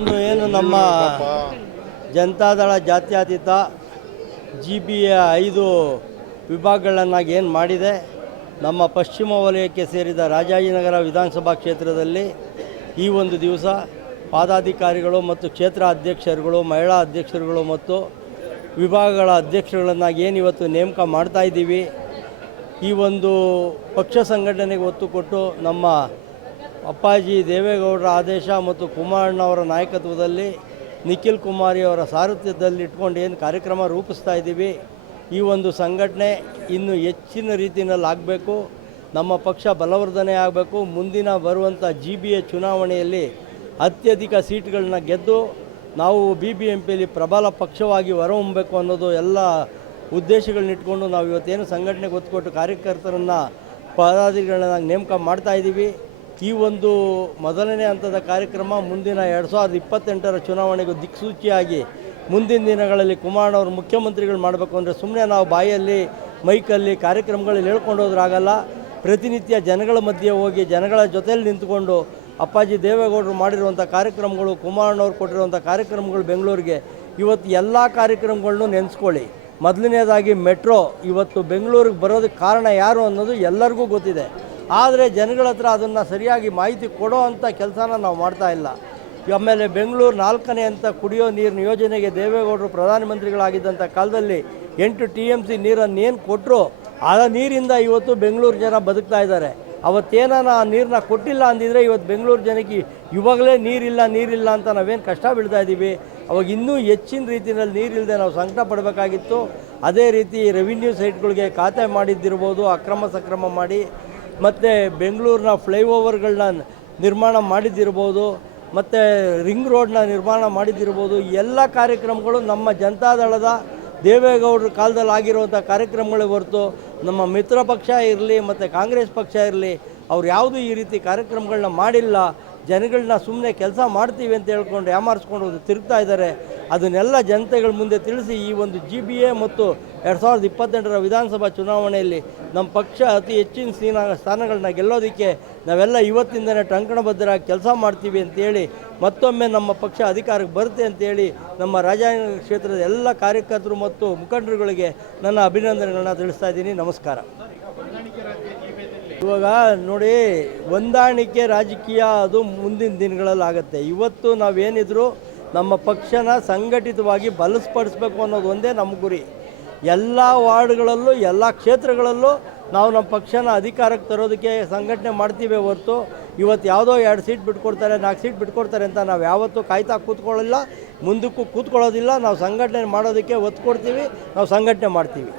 ಏನು ನಮ್ಮ ಜನತಾದಳ ಜಾತ್ಯತೀತ GBಯ 5 ವಿಭಾಗಗಳನ್ನಾಗಿ ಏನು ಮಾಡಿದೆ. ನಮ್ಮ ಪಶ್ಚಿಮ ವಲಯಕ್ಕೆ ಸೇರಿದ ರಾಜಾಜಿನಗರ ವಿಧಾನಸಭಾ ಕ್ಷೇತ್ರದಲ್ಲಿ ಈ ಒಂದು ದಿವಸ ಪದಾಧಿಕಾರಿಗಳು ಮತ್ತು ಕ್ಷೇತ್ರ ಅಧ್ಯಕ್ಷರುಗಳು, ಮಹಿಳಾ ಅಧ್ಯಕ್ಷರುಗಳು ಮತ್ತು ವಿಭಾಗಗಳ ಅಧ್ಯಕ್ಷರುಗಳನ್ನಾಗಿ ಏನು ಇವತ್ತು ನೇಮಕ ಮಾಡ್ತಾಯಿದ್ದೀವಿ. ಈ ಒಂದು ಪಕ್ಷ ಸಂಘಟನೆಗೆ ಒತ್ತು ಕೊಟ್ಟು ನಮ್ಮ ಅಪ್ಪಾಜಿ ದೇವೇಗೌಡರ ಆದೇಶ ಮತ್ತು ಕುಮಾರಣ್ಣವರ ನಾಯಕತ್ವದಲ್ಲಿ ನಿಖಿಲ್ ಕುಮಾರಿ ಅವರ ಸಾರಥ್ಯದಲ್ಲಿ ಇಟ್ಕೊಂಡು ಏನು ಕಾರ್ಯಕ್ರಮ ರೂಪಿಸ್ತಾ ಇದ್ದೀವಿ. ಈ ಒಂದು ಸಂಘಟನೆ ಇನ್ನೂ ಹೆಚ್ಚಿನ ರೀತಿಯಲ್ಲಿ ಆಗಬೇಕು. ನಮ್ಮ ಪಕ್ಷ ಬಲವರ್ಧನೆ ಆಗಬೇಕು. ಮುಂದಿನ ಬರುವಂಥ GBಯ ಚುನಾವಣೆಯಲ್ಲಿ ಅತ್ಯಧಿಕ ಸೀಟ್ಗಳನ್ನ ಗೆದ್ದು ನಾವು BBMPಯಲ್ಲಿ ಪ್ರಬಲ ಪಕ್ಷವಾಗಿ ಹೊರಹೊಮ್ಮಬೇಕು ಅನ್ನೋದು ಎಲ್ಲ ಉದ್ದೇಶಗಳನ್ನಿಟ್ಕೊಂಡು ನಾವು ಇವತ್ತೇನು ಸಂಘಟನೆಗೆ ಒತ್ತು ಕೊಟ್ಟು ಕಾರ್ಯಕರ್ತರನ್ನು ಪದಾಧಿಕಾರಿಗಳನ್ನ ನೇಮಕ ಮಾಡ್ತಾಯಿದ್ದೀವಿ. ಈ ಒಂದು ಮೊದಲನೇ ಹಂತದ ಕಾರ್ಯಕ್ರಮ ಮುಂದಿನ 2028ರ ಚುನಾವಣೆಗೂ ದಿಕ್ಸೂಚಿಯಾಗಿ ಮುಂದಿನ ದಿನಗಳಲ್ಲಿ ಕುಮಾರಣ್ಣವರು ಮುಖ್ಯಮಂತ್ರಿಗಳು ಮಾಡಬೇಕು ಅಂದರೆ ಸುಮ್ಮನೆ ನಾವು ಬಾಯಲ್ಲಿ ಮೈಕಲ್ಲಿ ಕಾರ್ಯಕ್ರಮಗಳಲ್ಲಿ ಹೇಳ್ಕೊಂಡು ಹೋದ್ರಾಗಲ್ಲ. ಪ್ರತಿನಿತ್ಯ ಜನಗಳ ಮಧ್ಯೆ ಹೋಗಿ ಜನಗಳ ಜೊತೆಯಲ್ಲಿ ನಿಂತುಕೊಂಡು ಅಪ್ಪಾಜಿ ದೇವೇಗೌಡರು ಮಾಡಿರುವಂಥ ಕಾರ್ಯಕ್ರಮಗಳು, ಕುಮಾರಣ್ಣವ್ರು ಕೊಟ್ಟಿರುವಂಥ ಕಾರ್ಯಕ್ರಮಗಳು ಬೆಂಗಳೂರಿಗೆ ಇವತ್ತು ಎಲ್ಲ ಕಾರ್ಯಕ್ರಮಗಳನ್ನೂ ನೆನೆಸ್ಕೊಳ್ಳಿ. ಮೊದಲನೇದಾಗಿ ಮೆಟ್ರೋ ಇವತ್ತು ಬೆಂಗಳೂರಿಗೆ ಬರೋದಕ್ಕೆ ಕಾರಣ ಯಾರು ಅನ್ನೋದು ಎಲ್ಲರಿಗೂ ಗೊತ್ತಿದೆ. ಆದರೆ ಜನಗಳ ಹತ್ರ ಅದನ್ನು ಸರಿಯಾಗಿ ಮಾಹಿತಿ ಕೊಡೋ ಅಂಥ ಕೆಲಸನ ನಾವು ಮಾಡ್ತಾ ಇಲ್ಲ. ಆಮೇಲೆ ಬೆಂಗಳೂರು 4ನೇ ಅಂತ ಕುಡಿಯೋ ನೀರಿನ ಯೋಜನೆಗೆ ದೇವೇಗೌಡರು ಪ್ರಧಾನಮಂತ್ರಿಗಳಾಗಿದ್ದಂಥ ಕಾಲದಲ್ಲಿ 8 TMC ನೀರನ್ನು ಏನು ಕೊಟ್ಟರು ಆ ನೀರಿಂದ ಇವತ್ತು ಬೆಂಗಳೂರು ಜನ ಬದುಕ್ತಾ ಇದ್ದಾರೆ. ಅವತ್ತೇನಾನ ಆ ನೀರನ್ನ ಕೊಟ್ಟಿಲ್ಲ ಅಂದಿದ್ರೆ ಇವತ್ತು ಬೆಂಗಳೂರು ಜನಕ್ಕೆ ಇವಾಗಲೇ ನೀರಿಲ್ಲ ಅಂತ ನಾವೇನು ಕಷ್ಟ ಬೀಳ್ತಾ ಇದ್ದೀವಿ. ಅವಾಗ ಇನ್ನೂ ಹೆಚ್ಚಿನ ರೀತಿಯಲ್ಲಿ ನೀರಿಲ್ಲದೆ ನಾವು ಸಂಕಟ ಪಡಬೇಕಾಗಿತ್ತು. ಅದೇ ರೀತಿ ರೆವಿನ್ಯೂ ಸೈಟ್ಗಳಿಗೆ ಖಾತೆ ಮಾಡಿದ್ದಿರ್ಬೋದು, ಅಕ್ರಮ ಸಕ್ರಮ ಮಾಡಿ, ಮತ್ತು ಬೆಂಗಳೂರಿನ ಫ್ಲೈಓವರ್ಗಳನ್ನ ನಿರ್ಮಾಣ ಮಾಡಿದ್ದಿರ್ಬೋದು, ಮತ್ತು ರಿಂಗ್ ರೋಡ್ನ ನಿರ್ಮಾಣ ಮಾಡಿದ್ದಿರ್ಬೋದು. ಎಲ್ಲ ಕಾರ್ಯಕ್ರಮಗಳು ನಮ್ಮ ಜನತಾದಳದ ದೇವೇಗೌಡರ ಕಾಲದಲ್ಲಿ ಆಗಿರುವಂಥ ಕಾರ್ಯಕ್ರಮಗಳೇ ಹೊರತು ನಮ್ಮ ಮಿತ್ರ ಪಕ್ಷ ಇರಲಿ ಮತ್ತು ಕಾಂಗ್ರೆಸ್ ಪಕ್ಷ ಇರಲಿ ಅವ್ರು ಯಾವುದೂ ಈ ರೀತಿ ಕಾರ್ಯಕ್ರಮಗಳನ್ನ ಮಾಡಿಲ್ಲ. ಜನಗಳನ್ನ ಸುಮ್ಮನೆ ಕೆಲಸ ಮಾಡ್ತೀವಿ ಅಂತ ಹೇಳ್ಕೊಂಡು ಯಾಮಾರಿಸ್ಕೊಂಡು ತಿರುಗ್ತಾ ಇದ್ದಾರೆ. ಅದನ್ನೆಲ್ಲ ಜನತೆಗಳ ಮುಂದೆ ತಿಳಿಸಿ ಈ ಒಂದು GBA ಮತ್ತು 2028ರ ವಿಧಾನಸಭಾ ಚುನಾವಣೆಯಲ್ಲಿ ನಮ್ಮ ಪಕ್ಷ ಅತಿ ಹೆಚ್ಚಿನ ಸ್ಥಾನಗಳನ್ನ ಗೆಲ್ಲೋದಕ್ಕೆ ನಾವೆಲ್ಲ ಇವತ್ತಿಂದಲೇ ಟಂಕಣಬದ್ಧರಾಗಿ ಕೆಲಸ ಮಾಡ್ತೀವಿ ಅಂತೇಳಿ ಮತ್ತೊಮ್ಮೆ ನಮ್ಮ ಪಕ್ಷ ಅಧಿಕಾರಕ್ಕೆ ಬರುತ್ತೆ ಅಂತೇಳಿ ನಮ್ಮ ರಾಜಾಜಿನಗರ ಕ್ಷೇತ್ರದ ಎಲ್ಲ ಕಾರ್ಯಕರ್ತರು ಮತ್ತು ಮುಖಂಡರುಗಳಿಗೆ ನನ್ನ ಅಭಿನಂದನೆಗಳನ್ನ ತಿಳಿಸ್ತಾ ಇದ್ದೀನಿ. ನಮಸ್ಕಾರ. ಇವಾಗ ನೋಡಿ, ಹೊಂದಾಣಿಕೆ ರಾಜಕೀಯ ಅದು ಮುಂದಿನ ದಿನಗಳಲ್ಲಾಗುತ್ತೆ. ಇವತ್ತು ನಾವೇನಿದ್ರು ನಮ್ಮ ಪಕ್ಷನ ಸಂಘಟಿತವಾಗಿ ಬಲಪಡಿಸ್ಬೇಕು ಅನ್ನೋದು ಒಂದೇ ನಮ್ಮ ಗುರಿ. ಎಲ್ಲ ವಾರ್ಡ್ಗಳಲ್ಲೂ ಎಲ್ಲ ಕ್ಷೇತ್ರಗಳಲ್ಲೂ ನಾವು ನಮ್ಮ ಪಕ್ಷನ ಅಧಿಕಾರಕ್ಕೆ ತರೋದಕ್ಕೆ ಸಂಘಟನೆ ಮಾಡ್ತೀವಿ ಹೊರತು ಇವತ್ತು ಯಾವುದೋ 2 ಸೀಟ್ ಬಿಟ್ಕೊಡ್ತಾರೆ, 4 ಸೀಟ್ ಬಿಟ್ಕೊಡ್ತಾರೆ ಅಂತ ನಾವು ಯಾವತ್ತೂ ಕಾಯ್ತಾ ಕೂತ್ಕೊಳ್ಳಿಲ್ಲ, ಮುಂದಕ್ಕೂ ಕೂತ್ಕೊಳ್ಳೋದಿಲ್ಲ. ನಾವು ಸಂಘಟನೆ ಮಾಡೋದಕ್ಕೆ ಒತ್ತು ಕೊಡ್ತೀವಿ, ನಾವು ಸಂಘಟನೆ ಮಾಡ್ತೀವಿ.